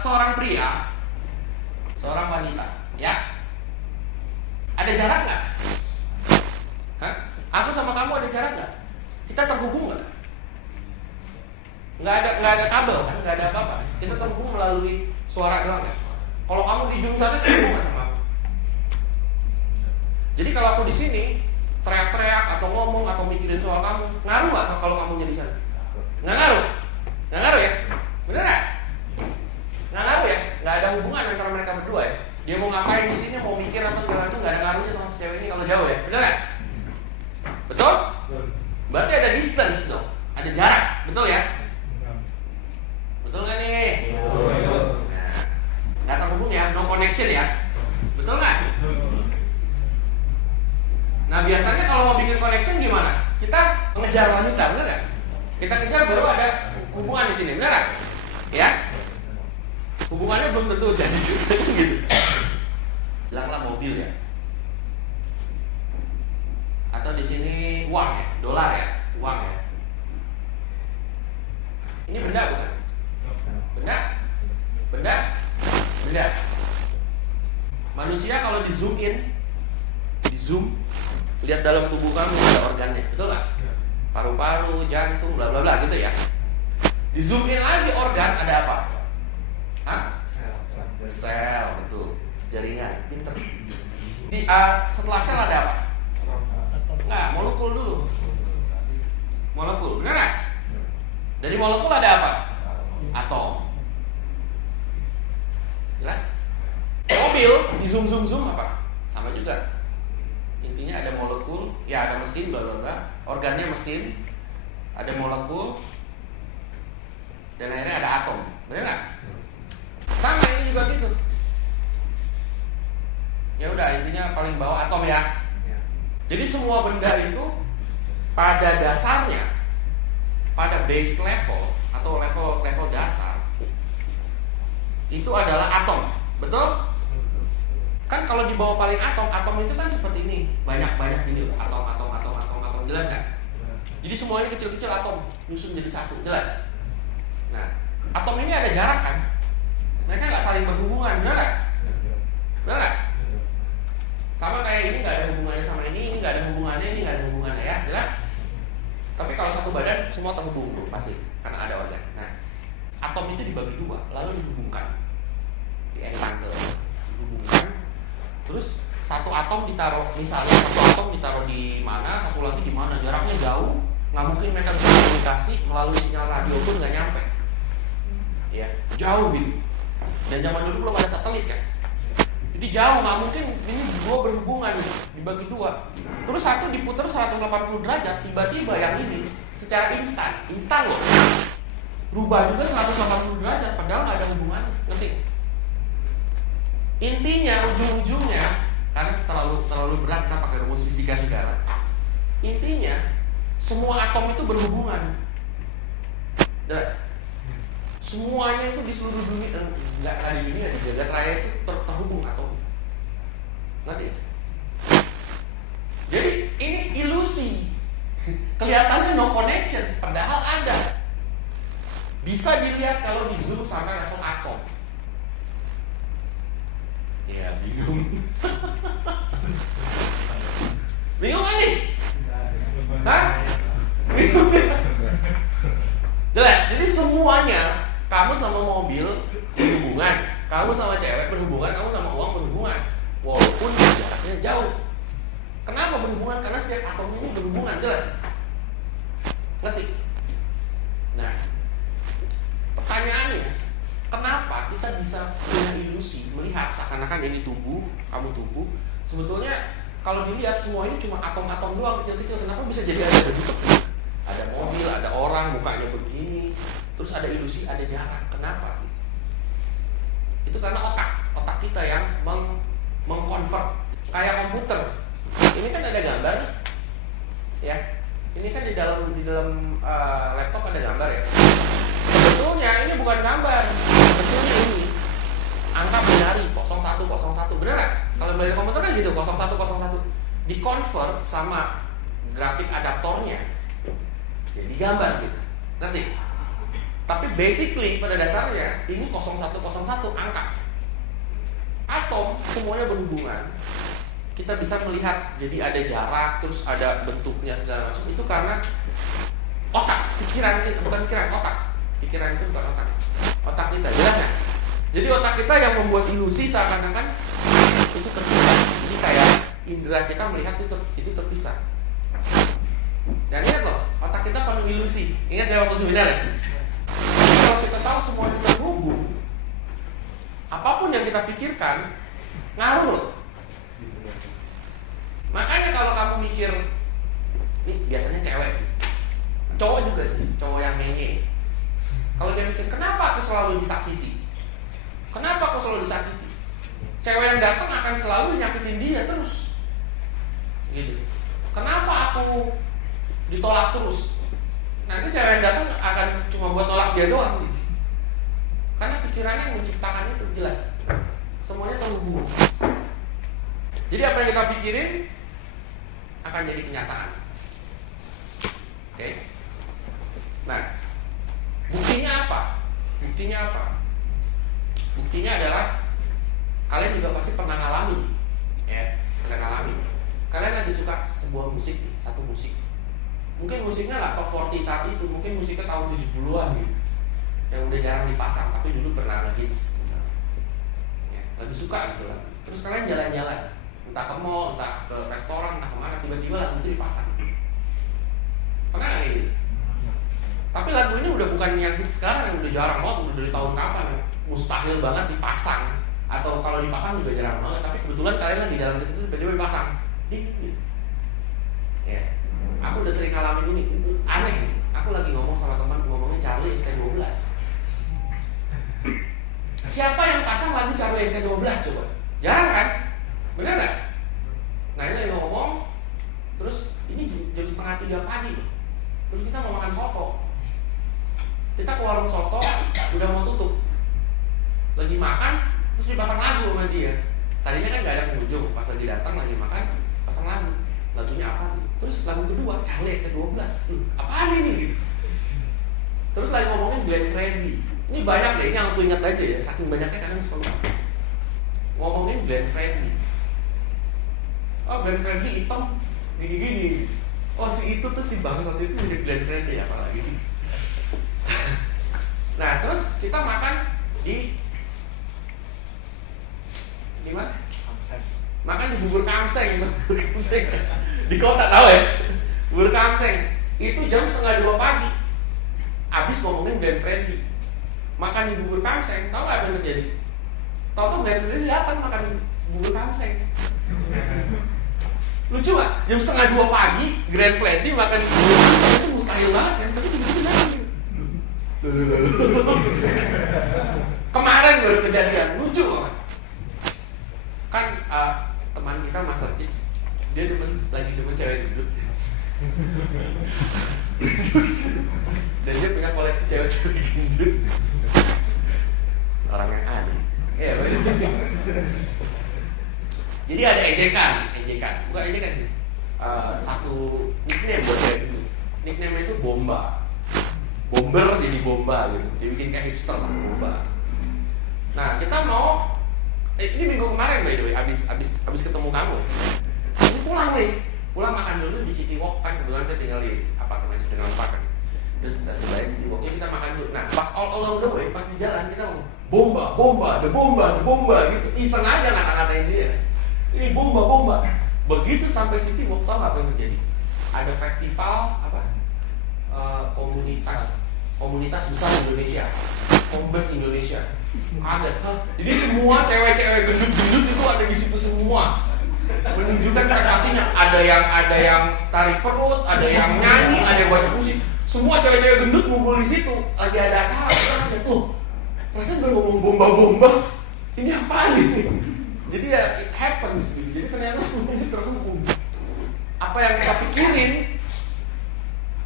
seorang pria, seorang wanita, ya, ada jarak nggak? Hah? Aku sama kamu ada jarak nggak? Kita terhubung nggak? Nggak ada kabel kan? Nggak ada apa-apa. Kita terhubung melalui suara doang kan? Kalau kamu di ujung sana terhubung nggak sama aku? Jadi kalau aku di sini teriak-teriak atau ngomong atau mikirin soal kamu, ngaruh nggak kalau kamunya di sana? Nggak ngaruh, nggak ngaruh ya? Bener nggak? Nggak ngaruh ya? Nggak ada hubungan antara mereka berdua ya? Dia mau ngapain di sini, mau mikir apa segala macam, nggak ada ngaruhnya sama si cewek ini kalau jauh ya? Bener nggak? Betul? Berarti ada distance dong, ada jarak, betul ya? Betul nggak nih? Nah, nggak terhubung ya, no connection ya? Betul nggak? Nah biasanya kalau mau bikin connection gimana? Kita mengejar wanita, bener nggak? Kita kejar baru ada hubungan di sini, bener nggak? Ya? Hubungannya belum tentu jadi juga gitu. Bilanglah mobil ya. Atau di sini uang ya, dolar ya, uang ya. Ini benda bukan? Benda? Benda? Benda. Manusia kalau di zoom in, di zoom, lihat dalam tubuh kamu ada organnya, betul nggak? Paru-paru, jantung, bla bla bla gitu ya. Di zoom in lagi organ ada apa? Hah? Sel, betul. Jaringan, pinter. Setelah sel ada apa? Nggak, molekul dulu. Molekul, benar nggak? Dari molekul ada apa? Atom. Jelas? Mobil di zoom apa? Sama juga. Intinya ada molekul, ya ada mesin, bla bla bla. Organnya mesin, ada molekul, dan akhirnya ada atom. Benar nggak? Sama ini juga gitu. Ya udah, intinya paling bawah atom ya. Jadi semua benda itu pada dasarnya, pada base level atau level dasar itu adalah atom, betul? Kan kalau di bawah paling atom itu kan seperti ini, banyak gini loh, atom, jelas kan? Jadi semua ini kecil-kecil atom nyusun jadi satu, jelas? Nah, atom ini ada jarak kan? Mereka nggak saling berhubungan, benar nggak? Benar nggak? Sama kayak ini nggak ada hubungannya sama ini nggak ada hubungannya, ini nggak ada hubungannya ya, jelas? Tapi kalau satu badan semua terhubung tuh pasti, karena ada organ. Nah, atom itu dibagi dua, lalu dihubungkan, dientangle, dihubungkan. Terus satu atom ditaruh, misalnya satu atom ditaruh di mana, satu lagi di mana, jaraknya jauh, nggak mungkin mereka bisa komunikasi melalui sinyal radio pun nggak nyampe, ya jauh gitu. Dan zaman dulu belum ada satelit kan. Jadi jauh, nggak mungkin ini dua berhubungan dibagi dua. Terus satu diputar 180 derajat, tiba-tiba yang ini secara instan loh, rubah juga 180 derajat, padahal nggak ada hubungannya, ngerti? Intinya ujung-ujungnya, karena terlalu berat kita pakai rumus fisika sekarang. Intinya semua atom itu berhubungan, jelas? Semuanya itu di seluruh dunia, nggak di dunia, di jagat raya itu terhubung atom. Ngerti? Jadi ini ilusi. Kelihatannya no connection, padahal ada. Bisa dilihat kalau di zoom sampai level atom. Ya bingung. Bingung gak nih? Hah? Bingung. Jelas, jadi semuanya, kamu sama mobil berhubungan, kamu sama cewek berhubungan, kamu sama uang berhubungan, walaupun jaraknya jauh. Kenapa berhubungan? Karena setiap atomnya ini berhubungan, jelas? Ngerti? Nah, pertanyaannya, kenapa kita bisa punya ilusi melihat seakan-akan ini tubuh, kamu tubuh? Sebetulnya kalau dilihat semua ini cuma atom-atom doang, kecil-kecil. Kenapa bisa jadi ada bentuk? Ada mobil, ada orang, mukanya begini, terus ada ilusi, ada jarak. Kenapa? Gitu. Itu karena otak kita yang mengkonvert kayak komputer. Ini kan ada gambar nih, ya. Ini kan di dalam laptop ada gambar ya. Sebetulnya ini bukan gambar, sebetulnya ini angka binari 0101, bener nggak? Kalau belajar komputer kan gitu, 0101 di-convert sama grafik adaptornya jadi gambar gitu, ngerti? Tapi basically pada dasarnya ini 0101 angka. Atom semuanya berhubungan. Kita bisa melihat jadi ada jarak, terus ada bentuknya segala macam. Itu karena otak, pikiran kita, bukan pikiran, otak. Pikiran itu bukan otak. Otak kita, jelas ya? Jadi otak kita yang membuat ilusi seakan-akan itu terpisah. Jadi kayak indera kita melihat itu terpisah. Dan lihat loh, otak kita penuh ilusi. Ingat ya waktu seminar ya? Kalau kita tahu semuanya terhubung, apapun yang kita pikirkan ngaruh loh. Makanya kalau kamu mikir, ini biasanya cewek sih, cowok juga sih, cowok yang ngenye. Kalau dia mikir, kenapa aku selalu disakiti? Kenapa aku selalu disakiti? Cewek yang datang akan selalu nyakitin dia terus, gitu. Kenapa aku ditolak terus? Nanti cewek yang datang akan cuma buat tolak dia doang, gitu. Karena pikirannya yang menciptakan itu jelas, semuanya terhubung. Jadi apa yang kita pikirin akan jadi kenyataan. Oke? Nah, buktinya apa? Buktinya adalah kalian juga pasti pernah ngalamin, ya, Kalian lagi suka sebuah musik, satu musik. Mungkin musiknya nggak top 40 saat itu, mungkin musiknya tahun 70-an gitu, yang udah jarang dipasang, tapi dulu pernah ngehits, misalnya. Ya, lagi suka gitu lah. Terus kalian jalan-jalan, entah ke mall, entah ke restoran, entah kemana, tiba-tiba lagu itu dipasang. Pernah nggak ini? Tapi lagu ini udah bukan yang hits sekarang, yang udah jarang banget, udah dari tahun kapan, mustahil banget dipasang. Atau kalau dipasang juga jarang banget, tapi kebetulan kalian lagi jalan ke situ tiba-tiba dipasang. Gitu. Ya, aku udah sering ngalamin ini, aneh. Aku lagi ngomong sama teman, ngomongin Charlie ST12. Siapa yang pasang lagu Charlie ST12 coba? Jarang kan? Bener nggak? Nah ini lagi ngomong, terus ini jam 2:30 pagi loh. Terus kita mau makan soto. Kita ke warung soto, udah mau tutup. Lagi makan, terus dipasang lagu sama dia. Tadinya kan nggak ada pengunjung, pas lagi datang lagi makan, pasang lagu. Lagunya apa? Terus lagu kedua, Charlie ST12. Apaan ini? Terus lagi ngomongin Glenn Fredly. Ini banyak deh, ini yang aku ingat aja ya. Saking banyaknya kadang suka lupa. Ngomongin Glenn Fredly. Oh, Glenn Fredly hitam gini-gini. Oh, si itu tuh si bangsat itu mirip Glenn Fredly apalagi. Nah, terus kita makan di mana? Makan di bubur kamseng. Di kota tahu ya? Bubur kamseng. Itu jam 1:30 pagi. Abis ngomongin Glenn Fredly. Makan di bubur kamseng, tahu nggak apa yang terjadi? Tahu-tahu Glenn Fredly datang makan bubur kamseng. Lucu nggak? Jam 1:30 pagi, Glenn Fredly makan bubur kamseng itu mustahil banget kan? Tapi tiba-tiba datang. Kemarin baru kejadian, lucu banget. Kan teman kita Master Kiss, dia lagi demen cewek gendut. Dan dia punya koleksi cewek-cewek gendut. Orang yang aneh. Iya, jadi ada ejekan, bukan ejekan sih. Satu nickname buat cewek gendut. Nickname itu Bomba. Bomber jadi Bomba gitu. Dibikin kayak hipster lah, Bomba. Nah, kita mau ini minggu kemarin by the way, abis ketemu kamu. Ini pulang makan dulu di City Walk kan, kebetulan saya tinggal di apartemen sudah lengkap kan. Terus sebelahnya City Walknya kita makan dulu. Nah pas all along the way, pas di jalan kita ngomong bomba gitu. Iseng aja ngata-ngatain dia. Ini bomba. Begitu sampai City Walk, tau gak apa yang terjadi? Ada festival apa? Komunitas besar Indonesia, Kombes Indonesia. Ada, jadi semua cewek-cewek gendut-gendut itu ada di situ semua, menunjukkan prestasinya. Ada yang tarik perut, ada yang nyanyi, ada yang baca puisi. Semua cewek-cewek gendut ngumpul di situ, lagi ada acara. Kita kaget, perasaan baru ngomong bomba, ini apaan ini? Jadi ya it happens gitu. Jadi ternyata semuanya terhubung. Apa yang kita pikirin,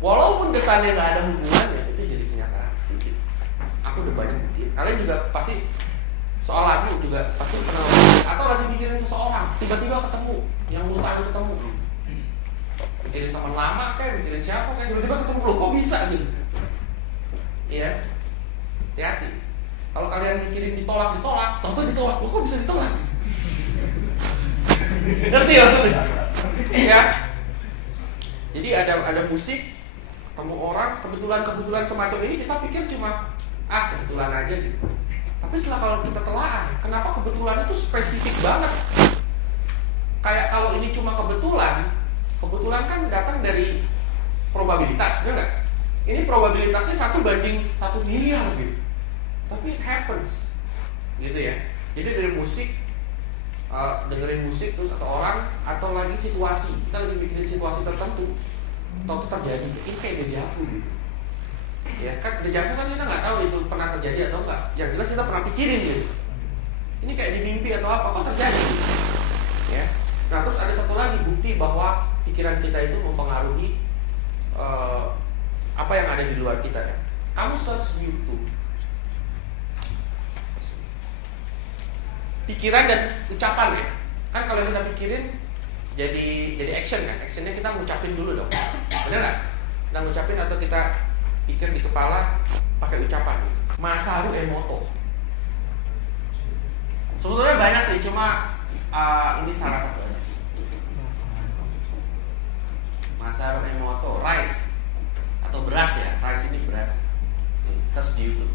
walaupun kesannya nggak ada hubungannya, itu jadi kenyataan. Aku udah banyak bukti. Kalian juga pasti soal lagu juga pasti pernah, atau lagi mikirin seseorang, tiba-tiba ketemu yang mustahil ketemu. Mikirin teman lama kayak, mikirin siapa kayak, tiba-tiba ketemu, loh kok bisa gitu. Iya. Hati-hati. Kalau kalian mikirin ditolak, tahu-tahu ditolak, lo kok bisa ditolak? Ngerti ya maksudnya? Iya. Jadi ada musik, ketemu orang, kebetulan semacam ini kita pikir cuma kebetulan aja gitu. Tapi setelah kalau kita telaah, kenapa kebetulan itu spesifik banget? Kayak kalau ini cuma kebetulan kan datang dari probabilitas, benar nggak? Ini probabilitasnya 1/1 miliar gitu. Tapi it happens, gitu ya. Jadi dari musik, dengerin musik terus atau orang atau lagi situasi, kita lagi mikirin situasi tertentu, atau itu terjadi, ini kayak deja vu gitu. Ya kan deja vu kan kita nggak tahu itu pernah terjadi atau enggak. Yang jelas kita pernah pikirin gitu. Ini kayak di mimpi atau apa kok terjadi? Gitu. Ya. Nah terus ada satu lagi bukti bahwa pikiran kita itu mempengaruhi apa yang ada di luar kita ya. Kamu search di YouTube. Pikiran dan ucapan ya. Kan kalau kita pikirin jadi action kan. Actionnya kita ngucapin dulu dong. Benar nggak? Kita ngucapin atau kita pikir di kepala pakai ucapan. Masaru Emoto. Sebetulnya banyak sih, cuma ini salah satu aja. Masaru Emoto, rice atau beras ya. Rice ini beras. Nih, search di YouTube.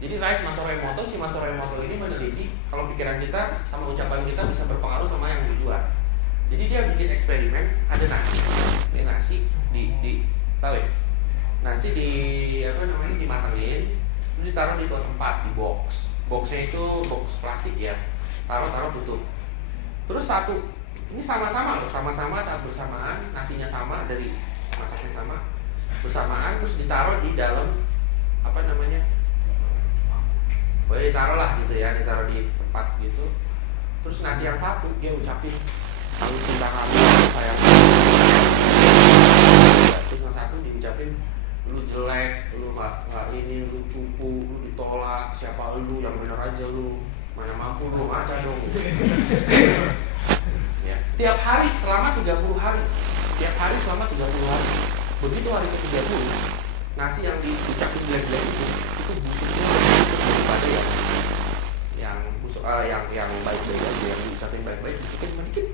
Jadi Rice Masaru Emoto, si Masaru Emoto ini meneliti kalau pikiran kita sama ucapan kita bisa berpengaruh sama yang di luar. Jadi dia bikin eksperimen, ada nasi, ini nasi tahu ya? Nasi dimatengin, terus ditaruh di suatu tempat di box. Boxnya itu box plastik ya, taruh tutup. Terus ini sama-sama saat bersamaan, nasinya sama dari masaknya sama, bersamaan terus ditaruh di dalam boleh ditaruh lah gitu ya, ditaruh di tempat gitu. Terus nasi yang satu dia ucapin kami cinta kami sayang. Terus yang satu diucapin lu jelek, lu nggak ini, lu cupu, lu ditolak, siapa lu, yang bener aja lu, mana mampu lu aja dong. Ya. Tiap hari selama 30 hari. Begitu hari ke-30, nasi yang diucapin jelek-jelek itu busuknya daripada yang busuk, yang baik-baik aja, yang diucapin baik-baik busuknya cuma dikit.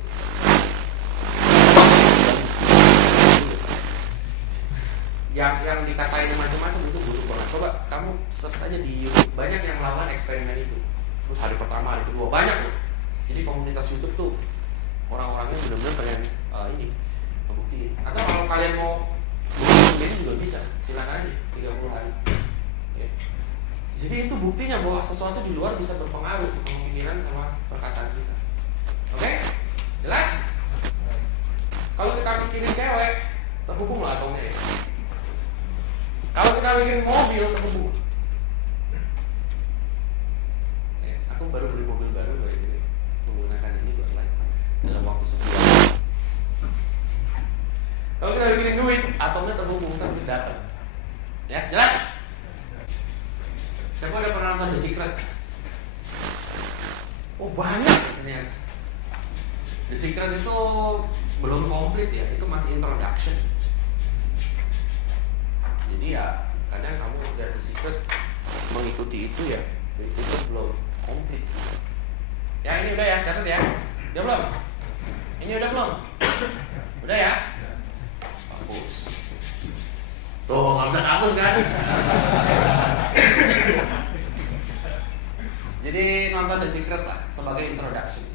Yang dikatain macam-macam itu busuk banget. Coba kamu search aja di YouTube, banyak yang melakukan eksperimen itu. Terus hari pertama, hari kedua banyak loh. Jadi komunitas YouTube tuh orang-orangnya benar-benar pengen ini membuktiin. Atau kalau kalian mau buktiin juga bisa, silakan aja 30 hari. Ya. Jadi itu buktinya bahwa sesuatu di luar bisa berpengaruh sama pikiran sama perkataan kita. Oke? Jelas? Kalau kita pikirin cewek, terhubung lah atomnya. Kalau kita mikirin mobil, terhubung. Aku baru beli mobil baru ini, menggunakan ini buat lain dalam waktu sebulan. Kalau kita mikirin duit, atomnya terhubung, terus datang. Ya, jelas? Siapa udah pernah nonton The Secret? Oh banyak ternyata. The Secret itu belum komplit ya, itu masih introduction. Jadi ya kadang kamu dari The Secret mengikuti itu ya, itu belum komplit. Ya ini udah ya, catat ya. Udah belum? Ini udah belum? Udah ya? Bagus. Tuh nggak bisa hapus kan? Jadi nonton The Secret lah sebagai introduction.